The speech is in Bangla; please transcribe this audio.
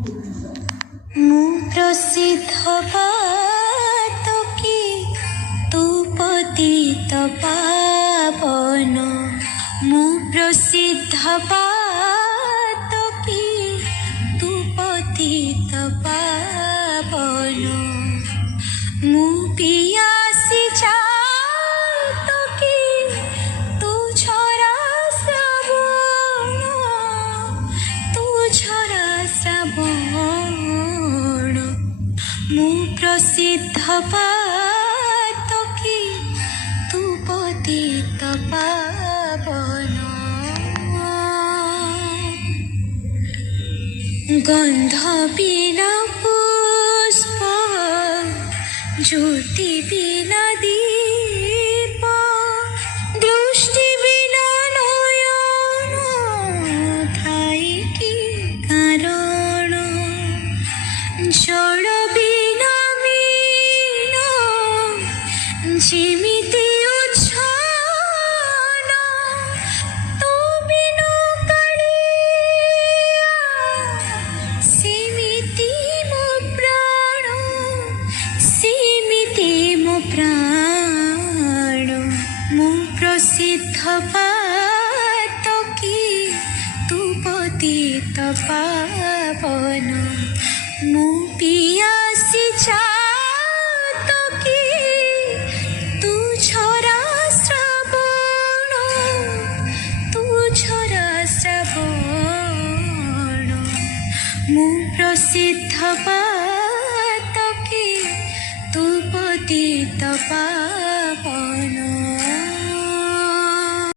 ମୁଁ ପ୍ରସିଦ୍ଧ ପାତକୀ ତୁ ପତିତ ପାବନ। ମୁଁ ପ୍ରସିଦ୍ଧ ପାତକୀ ତୁ ପତିତ ପାବନ। ମୁଁ ପିଆସି ଚାତକୀ ତୁ ଝରା ଶ୍ରାବଣ। ତୁ ଝରା ଶ୍ରାବଣ। ମୁଁ ପ୍ରସିଦ୍ଧ ପାତକୀ ତୁ ପତିତ ପାବନ। ଗନ୍ଧ ବିନା ପୁଷ୍ପ জ্যোতি বিনা দীপ দৃষ্টি বিনা নয়ন ঠাই কি কারণ। জড় বিনা মীন যেমিতি উচ্ছন্ন তু বিনু কাଳିয়া সেমিতি মো প্রাণ। সেমিতি মো প্রাণ। ମୁଁ ପ୍ରସିଦ୍ଧ ପାତକୀ ତୁ ପତିତ ପାବନ। ମୁଁ ପିଆସି ଚାତକୀ ତୁ ଝରା ଶ୍ରାବଣ। ତୁ ଝରା ଶ୍ରାବଣ। ମୁଁ ପ୍ରସିଦ୍ଧ